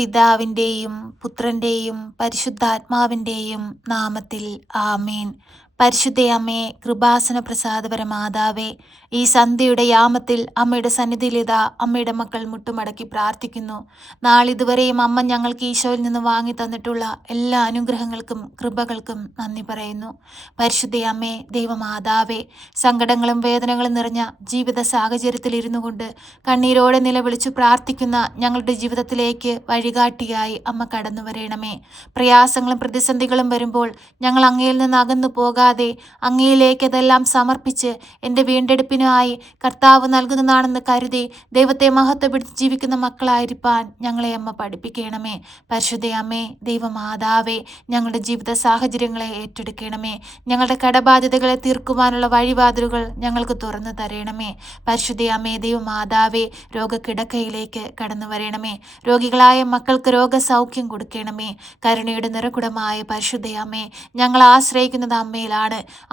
പിതാവിൻ്റെയും പുത്രൻ്റെയും പരിശുദ്ധാത്മാവിൻ്റെയും നാമത്തിൽ ആമേൻ. പരിശുദ്ധയമ്മേ, കൃപാസന പ്രസാദപര മാതാവേ, ഈ സന്ധ്യയുടെ യാമത്തിൽ അമ്മയുടെ സന്നിധിയിലിതാ അമ്മയുടെ മക്കൾ മുട്ടുമടക്കി പ്രാർത്ഥിക്കുന്നു. നാളിതുവരെയും അമ്മ ഞങ്ങൾക്ക് ഈശോയിൽ നിന്ന് വാങ്ങി തന്നിട്ടുള്ള എല്ലാ അനുഗ്രഹങ്ങൾക്കും കൃപകൾക്കും നന്ദി പറയുന്നു. പരിശുദ്ധയമ്മേ, ദൈവമാതാവേ, സങ്കടങ്ങളും വേദനകളും നിറഞ്ഞ ജീവിത സാഹചര്യത്തിൽ ഇരുന്നു കൊണ്ട് കണ്ണീരോടെ നിലവിളിച്ചു പ്രാർത്ഥിക്കുന്ന ഞങ്ങളുടെ ജീവിതത്തിലേക്ക് വഴികാട്ടിയായി അമ്മ കടന്നു വരണമേ. പ്രയാസങ്ങളും പ്രതിസന്ധികളും വരുമ്പോൾ ഞങ്ങൾ അങ്ങയിൽ നിന്ന് അകന്നു പോകാതെ അങ്ങയിലേക്ക് അതെല്ലാം സമർപ്പിച്ച് എൻ്റെ വീണ്ടെടുപ്പിനായി കർത്താവ് നൽകുന്നതാണെന്ന് കരുതി ദൈവത്തെ മഹത്വപ്പെടുത്തി ജീവിക്കുന്ന മക്കളായിരിക്കാൻ ഞങ്ങളെ അമ്മ പഠിപ്പിക്കണമേ. പരിശുദ്ധയമ്മേ, ദൈവമാതാവേ, ഞങ്ങളുടെ ജീവിത സാഹചര്യങ്ങളെ ഏറ്റെടുക്കണമേ. ഞങ്ങളുടെ കടബാധ്യതകളെ തീർക്കുവാനുള്ള വഴിവാതിലുകൾ ഞങ്ങൾക്ക് തുറന്നു തരണമേ. പരിശുദ്ധയമ്മേ, ദൈവമാതാവേ, രോഗക്കിടക്കയിലേക്ക് കടന്നു വരണമേ. രോഗികളായ മക്കൾക്ക് രോഗസൗഖ്യം കൊടുക്കണമേ. കരുണയുടെ നിറകുടമായ പരിശുദ്ധയമ്മേ, ഞങ്ങൾ ആശ്രയിക്കുന്നത് അമ്മയിലാണ്.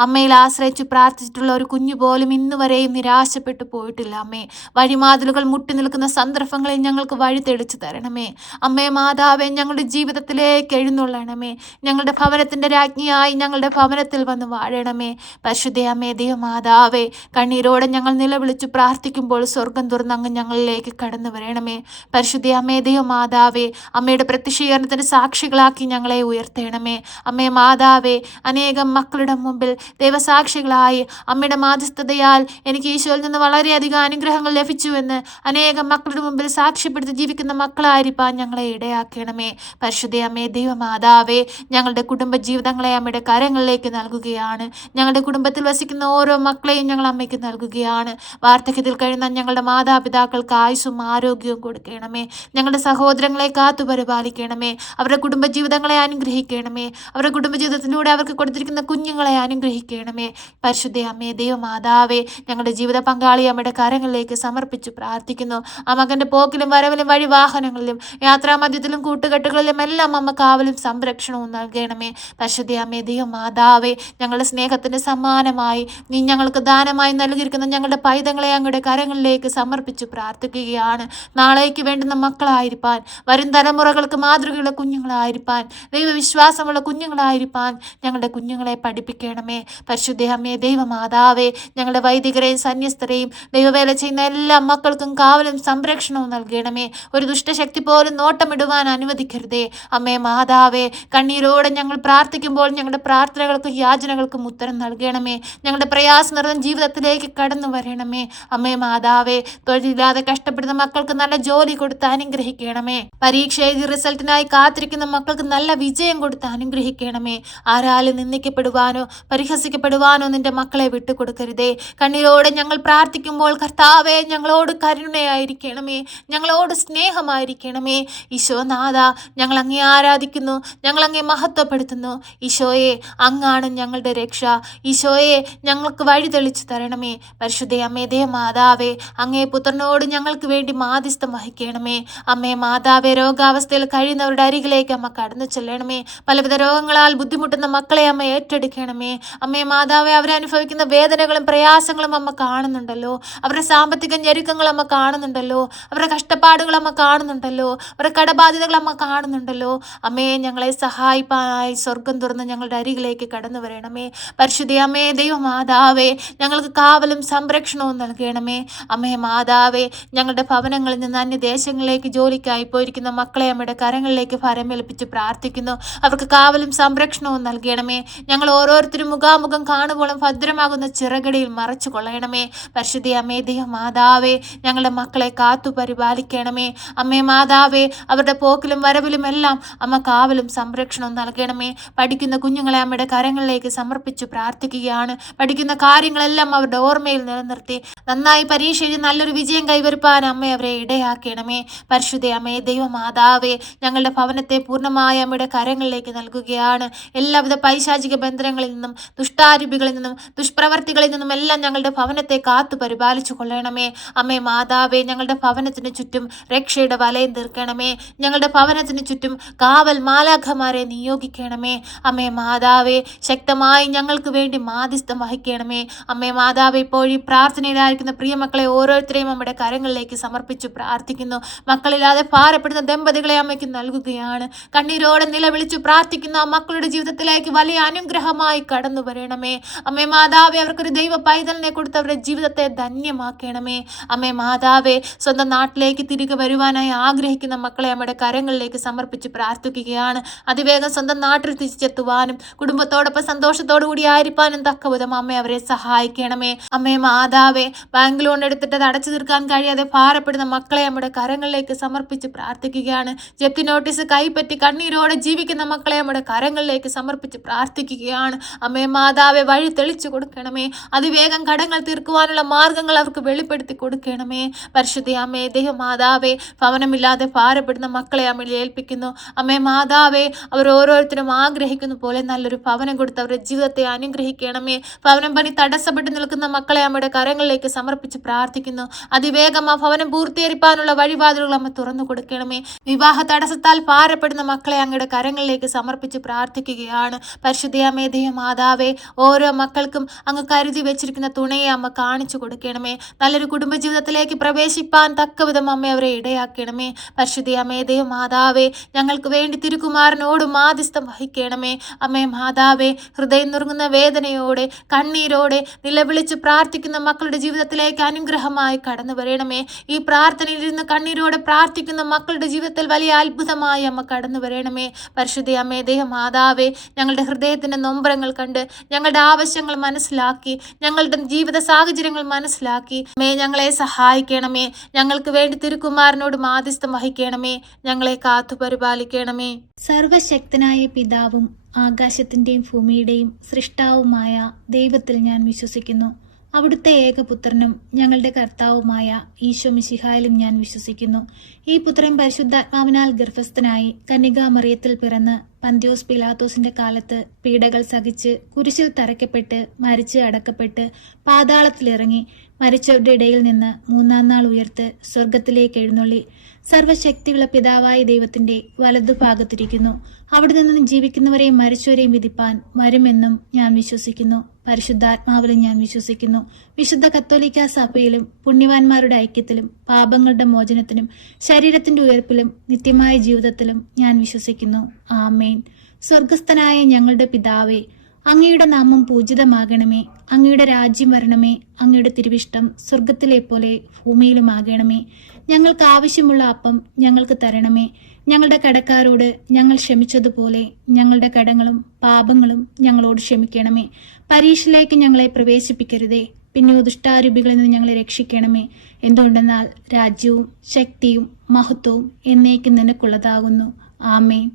അമ്മയിൽ ആശ്രയിച്ചു പ്രാർത്ഥിച്ചിട്ടുള്ള ഒരു കുഞ്ഞു പോലും ഇന്നുവരെയും നിരാശപ്പെട്ടു പോയിട്ടില്ല. അമ്മേ, വഴിമാതിലുകൾ മുട്ടി നിൽക്കുന്ന സന്ദർഭങ്ങളിൽ ഞങ്ങൾക്ക് വഴി തെളിച്ചു തരണമേ. അമ്മേ മാതാവേ, ഞങ്ങളുടെ ജീവിതത്തിലേക്ക് എഴുന്നള്ളണമേ. ഞങ്ങളുടെ ഭവനത്തിൻ്റെ രാജ്ഞിയായി ഞങ്ങളുടെ ഭവനത്തിൽ വന്ന് വാഴണമേ. പരിശുദ്ധയമ്മേ, ദൈവമാതാവേ, കണ്ണീരോടെ ഞങ്ങൾ നിലവിളിച്ചു പ്രാർത്ഥിക്കുമ്പോൾ സ്വർഗം തുറന്ന് അങ്ങ് ഞങ്ങളിലേക്ക് കടന്നു വരണമേ. പരിശുദ്ധയമ്മേ, ദൈവമാതാവേ, അമ്മയുടെ പ്രത്യക്ഷീകരണത്തിന് സാക്ഷികളാക്കി ഞങ്ങളെ ഉയർത്തണമേ. അമ്മേ മാതാവേ, അനേകം മക്കളുടെ മുമ്പിൽ ദൈവസാക്ഷികളായി അമ്മയുടെ മാധ്യസ്ഥതയാൽ എനിക്ക് ഈശോയിൽ നിന്ന് വളരെയധികം അനുഗ്രഹങ്ങൾ ലഭിച്ചുവെന്ന് അനേകം മക്കളുടെ മുമ്പിൽ സാക്ഷ്യപ്പെടുത്തി ജീവിക്കുന്ന മക്കളായിരിക്കാൻ ഞങ്ങളെ ഇടയാക്കണമേ. പരിശുദ്ധയമ്മേ, ദൈവമാതാവേ, ഞങ്ങളുടെ കുടുംബ ജീവിതങ്ങളെ അമ്മയുടെ കരങ്ങളിലേക്ക് നൽകുകയാണ്. ഞങ്ങളുടെ കുടുംബത്തിൽ വസിക്കുന്ന ഓരോ മക്കളെയും ഞങ്ങൾ അമ്മയ്ക്ക് നൽകുകയാണ്. വാർദ്ധക്യത്തിൽ കഴിയുന്ന ഞങ്ങളുടെ മാതാപിതാക്കൾക്ക് ആയുസ്സും ആരോഗ്യവും കൊടുക്കണമേ. ഞങ്ങളുടെ സഹോദരങ്ങളെ കാത്തു പരിപാലിക്കണമേ. അവരുടെ കുടുംബജീവിതങ്ങളെ അനുഗ്രഹിക്കണമേ. അവരുടെ കുടുംബജീവിതത്തിലൂടെ അവർക്ക് കൊടുത്തിരിക്കുന്ന കുഞ്ഞുങ്ങളെ അനുഗ്രഹിക്കണമേ. പരിശുദ്ധയമ്മേ, ദൈവമാതാവേ, ഞങ്ങളുടെ ജീവിത പങ്കാളി അമ്മയുടെ കരങ്ങളിലേക്ക് സമർപ്പിച്ച് പ്രാർത്ഥിക്കുന്നു. ആ മകൻ്റെ പോക്കിലും വരവിലും വഴിവാഹനങ്ങളിലും യാത്രാമധ്യത്തിലും കൂട്ടുകെട്ടുകളിലും എല്ലാം അമ്മ കാവലും സംരക്ഷണവും നൽകണമേ. പരിശുദ്ധയമ്മേ, ദൈവമാതാവേ, ഞങ്ങളുടെ സ്നേഹത്തിൻ്റെ സമ്മാനമായി നീ ഞങ്ങൾക്ക് ദാനമായി നൽകിയിരിക്കുന്ന ഞങ്ങളുടെ പൈതങ്ങളെ അങ്ങയുടെ കരങ്ങളിലേക്ക് സമർപ്പിച്ച് പ്രാർത്ഥിക്കുകയാണ്. നാളേക്ക് വേണ്ടുന്ന മക്കളായിരിക്കാൻ, വരും തലമുറകൾക്ക് മാതൃകയുള്ള കുഞ്ഞുങ്ങളായിരിക്കാൻ, ദൈവവിശ്വാസമുള്ള കുഞ്ഞുങ്ങളായിരിക്കാൻ ഞങ്ങളുടെ കുഞ്ഞുങ്ങളെ പഠിപ്പിക്കണമേ. പരിശുദ്ധയമ്മേ, ദൈവമാതാവേ, ഞങ്ങളുടെ വൈദികരെയും സന്യസ്തരെയും ദൈവവേല ചെയ്യുന്ന എല്ലാ മക്കൾക്കും കാവലും സംരക്ഷണവും നൽകണമേ. ഒരു ദുഷ്ടശക്തി പോലും നോട്ടമിടുവാൻ അനുവദിക്കരുതേ. അമ്മേ മാതാവേ, കണ്ണീരോടെ ഞങ്ങൾ പ്രാർത്ഥിക്കുമ്പോൾ ഞങ്ങളുടെ പ്രാർത്ഥനകൾക്കും യാചനകൾക്കും ഉത്തരം നൽകണമേ. ഞങ്ങളുടെ പ്രയാസം നിറഞ്ഞ ജീവിതത്തിലേക്ക് കടന്നു വരണമേ. അമ്മേ മാതാവേ, തൊഴിലില്ലാതെ കഷ്ടപ്പെടുന്ന മക്കൾക്ക് നല്ല ജോലി കൊടുത്ത് അനുഗ്രഹിക്കണമേ. പരീക്ഷ എഴുതി റിസൾട്ടിനായി കാത്തിരിക്കുന്ന മക്കൾക്ക് നല്ല വിജയം കൊടുത്ത് അനുഗ്രഹിക്കണമേ. ആരാലും നിന്ദിക്കപ്പെടുവാനോ പരിഹസിക്കപ്പെടുവാനോ നിന്റെ മക്കളെ വിട്ടുകൊടുക്കരുതേ. കണ്ണീരോടെ ഞങ്ങൾ പ്രാർത്ഥിക്കുമ്പോൾ കർത്താവേ, ഞങ്ങളോട് കരുണയായിരിക്കണമേ. ഞങ്ങളോട് സ്നേഹമായിരിക്കണമേ. ഈശോനാഥ, ഞങ്ങൾ അങ്ങേ ആരാധിക്കുന്നു, ഞങ്ങൾ അങ്ങേ മഹത്വപ്പെടുത്തുന്നു. ഈശോയെ, അങ്ങാണ് ഞങ്ങളുടെ രക്ഷ. ഈശോയെ, ഞങ്ങൾക്ക് വഴി തെളിച്ചു തരണമേ. പരിശുദ്ധയമ്മേ, ദേവമാതാവേ, അങ്ങേ പുത്രനോട് ഞങ്ങൾക്ക് വേണ്ടി മാധ്യസ്ഥം വഹിക്കണമേ. അമ്മേ മാതാവേ, രോഗാവസ്ഥയിൽ കഴിയുന്നവരുടെ അരികിലേക്ക് അമ്മ കടന്നു ചെല്ലണമേ. പലവിധ രോഗങ്ങളാൽ ബുദ്ധിമുട്ടുന്ന മക്കളെ അമ്മ ഏറ്റെടുക്കണമേ. അമ്മേ മാതാവേ, അവരനുഭവിക്കുന്ന വേദനകളും പ്രയാസങ്ങളും അമ്മ കാണുന്നുണ്ടല്ലോ. അവരുടെ സാമ്പത്തിക ഞെരുക്കങ്ങൾ അമ്മ കാണുന്നുണ്ടല്ലോ. അവരുടെ കഷ്ടപ്പാടുകൾ അമ്മ കാണുന്നുണ്ടല്ലോ. അവരുടെ കടബാധ്യതകൾ അമ്മ കാണുന്നുണ്ടല്ലോ. അമ്മേ, ഞങ്ങളെ സഹായിപ്പാനായി സ്വർഗം തുറന്ന് ഞങ്ങളുടെ അരികിലേക്ക് കടന്നു വരണമേ. പരിശുദ്ധയമ്മേ, ദൈവമാതാവേ, ഞങ്ങൾക്ക് കാവലും സംരക്ഷണവും നൽകണമേ. അമ്മേ മാതാവേ, ഞങ്ങളുടെ ഭവനങ്ങളിൽ നിന്ന് അന്യദേശങ്ങളിലേക്ക് ജോലിക്കായി പോയിരിക്കുന്ന മക്കളെ അമ്മയുടെ കരങ്ങളിലേക്ക് ഫലമേൽപ്പിച്ച് പ്രാർത്ഥിക്കുന്നു. അവർക്ക് കാവലും സംരക്ഷണവും നൽകണമേ. ഞങ്ങൾ ഓരോരുത്തരും മുഖാമുഖം കാണുമ്പോഴും ഭദ്രമാകുന്ന ചിറകടിയിൽ മറച്ചു കൊള്ളണമേ. പരിശുദ്ധയമ്മേ, ദൈവമാതാവേ, ഞങ്ങളുടെ മക്കളെ കാത്തു പരിപാലിക്കണമേ. അമ്മേ മാതാവേ, അവരുടെ പോക്കിലും വരവിലും എല്ലാം അമ്മ കാവലും സംരക്ഷണവും നൽകണമേ. പഠിക്കുന്ന കുഞ്ഞുങ്ങളെ അമ്മയുടെ കരങ്ങളിലേക്ക് സമർപ്പിച്ചു പ്രാർത്ഥിക്കുകയാണ്. പഠിക്കുന്ന കാര്യങ്ങളെല്ലാം അവരുടെ ഓർമ്മയിൽ നിലനിർത്തി നന്നായി പരീക്ഷ എഴുതി നല്ലൊരു വിജയം കൈവരുപ്പാൻ അമ്മ അവരെ ഇടയാക്കണമേ. പരിശുദ്ധയമ്മേ, ദൈവമാതാവേ, ഞങ്ങളുടെ ഭവനത്തെ പൂർണ്ണമായ അമ്മയുടെ കരങ്ങളിലേക്ക് നൽകുകയാണ്. എല്ലാവിധ പൈശാചിക ബന്ധനങ്ങളിൽ ദുഷ്ടതകളിൽ നിന്നും, ദുഷ്ടാരൂപികളിൽ നിന്നും, ദുഷ്പ്രവർത്തികളിൽ നിന്നും എല്ലാം ഞങ്ങളുടെ ഭവനത്തെ കാത്തു പരിപാലിച്ചു കൊള്ളണമേ. അമ്മേ മാതാവേ, ഞങ്ങളുടെ ഭവനത്തിന് ചുറ്റും രക്ഷയുടെ വലയം തീർക്കണമേ. ഞങ്ങളുടെ ഭവനത്തിന് ചുറ്റും കാവൽ മാലാഖമാരെ നിയോഗിക്കണമേ. അമ്മേ മാതാവേ, ശക്തമായി ഞങ്ങൾക്ക് വേണ്ടി മാധ്യസ്ഥം വഹിക്കണമേ. അമ്മേ മാതാവേ, ഇപ്പോഴീ പ്രാർത്ഥനയിലായിരിക്കുന്ന പ്രിയമക്കളെ ഓരോരുത്തരെയും നമ്മുടെ കരങ്ങളിലേക്ക് സമർപ്പിച്ചു പ്രാർത്ഥിക്കുന്നു. മക്കളില്ലാതെ ഭാരപ്പെടുന്ന ദമ്പതികളെ അമ്മയ്ക്ക് നൽകുകയാണ്. കണ്ണീരോടെ നിലവിളിച്ചു പ്രാർത്ഥിക്കുന്ന ആ മക്കളുടെ ജീവിതത്തിലേക്ക് വലിയ അനുഗ്രഹമായി കടന്നു വരണമേ. അമ്മേ മാതാവേ, അവർക്കൊരു ദൈവ പൈതലിനെ കൊടുത്ത് അവരുടെ ജീവിതത്തെ ധന്യമാക്കണമേ. അമ്മേ മാതാവേ, സ്വന്തം നാട്ടിലേക്ക് തിരികെ വരുവാനായി ആഗ്രഹിക്കുന്ന മക്കളെ നമ്മുടെ കരങ്ങളിലേക്ക് സമർപ്പിച്ച് പ്രാർത്ഥിക്കുകയാണ്. അതിവേഗം സ്വന്തം നാട്ടിൽ തിരിച്ചെത്തുവാനും കുടുംബത്തോടൊപ്പം സന്തോഷത്തോടു കൂടി ആയിരിക്കാനും തക്കവിധം അമ്മ അവരെ സഹായിക്കണമേ. അമ്മേ മാതാവേ, ബാങ്ക് ലോൺ എടുത്തിട്ട് അത് അടച്ചു തീർക്കാൻ കഴിയാതെ ഭാരപ്പെടുന്ന മക്കളെ നമ്മുടെ കരങ്ങളിലേക്ക് സമർപ്പിച്ച് പ്രാർത്ഥിക്കുകയാണ്. ജപ്തി നോട്ടീസ് കൈപ്പറ്റി കണ്ണീരോടെ ജീവിക്കുന്ന മക്കളെ നമ്മുടെ കരങ്ങളിലേക്ക് സമർപ്പിച്ച് പ്രാർത്ഥിക്കുകയാണ്. അമ്മേ മാതാവേ, വഴി തെളിച്ചു കൊടുക്കണമേ. അതിവേഗം കടങ്ങൾ തീർക്കുവാനുള്ള മാർഗങ്ങൾ അവർക്ക് വെളിപ്പെടുത്തി കൊടുക്കണമേ. പരിശുദ്ധ അമ്മേ ദൈവമാതാവേ, ഭവനമില്ലാതെ ഭാരപ്പെടുന്ന മക്കളെ അമ്മയിൽ ഏൽപ്പിക്കുന്നു. അമ്മേ മാതാവേ, അവർ ഓരോരുത്തരും ആഗ്രഹിക്കുന്ന പോലെ നല്ലൊരു ഭവനം കൊടുത്ത് അവരുടെ ജീവിതത്തെ അനുഗ്രഹിക്കണമേ. ഭവനം പണി തടസ്സപ്പെട്ട് നിൽക്കുന്ന മക്കളെ അമ്മയുടെ കരങ്ങളിലേക്ക് സമർപ്പിച്ച് പ്രാർത്ഥിക്കുന്നു. അതിവേഗം ആ ഭവനം പൂർത്തീകരിക്കാനുള്ള വഴിവാതിലുകൾ അമ്മ തുറന്നു കൊടുക്കണമേ. വിവാഹ തടസ്സത്താൽ ഭാരപ്പെടുന്ന മക്കളെ അങ്ങയുടെ കരങ്ങളിലേക്ക് സമർപ്പിച്ച് പ്രാർത്ഥിക്കുകയാണ്. പരിശുദ്ധ അമ്മേ ദൈവമാതാവേ, ഓരോ മക്കൾക്കും അങ്ങ് കരുതി വെച്ചിരിക്കുന്ന തുണയെ അമ്മ കാണിച്ചു കൊടുക്കണമേ. നല്ലൊരു കുടുംബജീവിതത്തിലേക്ക് പ്രവേശിപ്പാൻ തക്കവിധം അമ്മ അവരെ ഇടയാക്കണമേ. പരിശുദ്ധ അമ്മേ ദൈവമാതാവേ, ഞങ്ങൾക്ക് വേണ്ടി തിരുക്കുമാരനോട് മാധ്യസ്ഥം വഹിക്കണമേ. അമ്മേ മാതാവേ, ഹൃദയം നുറുങ്ങുന്ന വേദനയോടെ കണ്ണീരോടെ നിലവിളിച്ച് പ്രാർത്ഥിക്കുന്ന മക്കളുടെ ജീവിതത്തിലേക്ക് അനുഗ്രഹമായി കടന്നു വരണമേ. ഈ പ്രാർത്ഥനയിൽ ഇരുന്ന് കണ്ണീരോടെ പ്രാർത്ഥിക്കുന്ന മക്കളുടെ ജീവിതത്തിൽ വലിയ അത്ഭുതമായി അമ്മ കടന്നു വരണമേ. പരിശുദ്ധ അമ്മേ ദൈവമാതാവേ, ഞങ്ങളുടെ ഹൃദയത്തിന്റെ നൊമ്പരങ്ങൾ കണ്ട് ഞങ്ങളുടെ ആവശ്യങ്ങൾ മനസ്സിലാക്കി ഞങ്ങളുടെ ജീവിത സാഹചര്യങ്ങൾ മനസ്സിലാക്കി ഞങ്ങളെ സഹായിക്കണമേ. ഞങ്ങൾക്ക് വേണ്ടി തിരുക്കുമാരനോട് മാധ്യസ്ഥം വഹിക്കണമേ. ഞങ്ങളെ കാത്തു പരിപാലിക്കണമേ. സർവശക്തനായ പിതാവും ആകാശത്തിന്റെയും ഭൂമിയുടെയും സൃഷ്ടാവുമായ ദൈവത്തിൽ ഞാൻ വിശ്വസിക്കുന്നു. അവിടുത്തെ ഏകപുത്രനും ഞങ്ങളുടെ കർത്താവുമായ ഈശോ മിശിഹായിലും ഞാൻ വിശ്വസിക്കുന്നു. ഈ പുത്രൻ പരിശുദ്ധാത്മാവിനാൽ ഗർഭസ്ഥനായി കന്യകാമറിയത്തിൽ പിറന്ന് പന്ത്യോസ് പിലാത്തോസിന്റെ കാലത്ത് പീഡകൾ സഹിച്ച് കുരിശിൽ തറയ്ക്കപ്പെട്ട് മരിച്ച് അടക്കപ്പെട്ട് പാതാളത്തിലിറങ്ങി മരിച്ചവരുടെ ഇടയിൽ നിന്ന് മൂന്നാം നാൾ ഉയർത്ത് സ്വർഗത്തിലേക്ക് എഴുന്നള്ളി സർവശക്തിയുള്ള പിതാവായ ദൈവത്തിന്റെ വലതുഭാഗത്തിരിക്കുന്നു. അവിടെ നിന്നും ജീവിക്കുന്നവരെയും മരിച്ചവരെയും വിധിപ്പാൻ വരുമെന്നും ഞാൻ വിശ്വസിക്കുന്നു. പരിശുദ്ധാത്മാവിലും ഞാൻ വിശ്വസിക്കുന്നു. വിശുദ്ധ കത്തോലിക്കാ സഭയിലും പുണ്യവാന്മാരുടെ ഐക്യത്തിലും പാപങ്ങളുടെ മോചനത്തിനും ശരീരത്തിന്റെ ഉയർപ്പിലും നിത്യമായ ജീവിതത്തിലും ഞാൻ വിശ്വസിക്കുന്നു. ആമേൻ. സ്വർഗസ്ഥനായ ഞങ്ങളുടെ പിതാവേ, അങ്ങയുടെ നാമം പൂജിതമാകണമേ. അങ്ങയുടെ രാജ്യം വരണമേ. അങ്ങയുടെ തിരുവിഷ്ടം സ്വർഗത്തിലെ പോലെ ഭൂമിയിലുമാകണമേ. ഞങ്ങൾക്ക് ആവശ്യമുള്ള അപ്പം ഞങ്ങൾക്ക് തരണമേ. ഞങ്ങളുടെ കടക്കാരോട് ഞങ്ങൾ ക്ഷമിച്ചതുപോലെ ഞങ്ങളുടെ കടങ്ങളും പാപങ്ങളും ഞങ്ങളോട് ക്ഷമിക്കണമേ. പരീക്ഷയിലേക്ക് ഞങ്ങളെ പ്രവേശിപ്പിക്കരുതേ, പിന്നെ ദുഷ്ടാരൂപികളിൽ നിന്ന് ഞങ്ങളെ രക്ഷിക്കണമേ. എന്തുകൊണ്ടെന്നാൽ രാജ്യവും ശക്തിയും മഹത്വവും എന്നേക്കും നിനക്കുള്ളതാകുന്നു. ആമേൻ.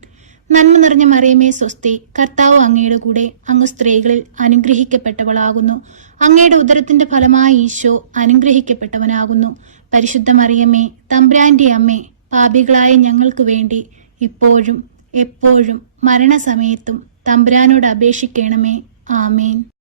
നന്മ നിറഞ്ഞ മറിയമേ സ്വസ്തി, കർത്താവ് അങ്ങയുടെ കൂടെ, അങ്ങ് സ്ത്രീകളിൽ അനുഗ്രഹിക്കപ്പെട്ടവളാകുന്നു. അങ്ങയുടെ ഉദരത്തിന്റെ ഫലമായി ഈശോ അനുഗ്രഹിക്കപ്പെട്ടവനാകുന്നു. പരിശുദ്ധ മറിയമേ, തമ്പുരാന്റെ അമ്മേ, പാപികളായ ഞങ്ങൾക്ക് വേണ്ടി ഇപ്പോഴും എപ്പോഴും മരണസമയത്തും തമ്പുരാനോട് അപേക്ഷിക്കണമേ. ആമേൻ.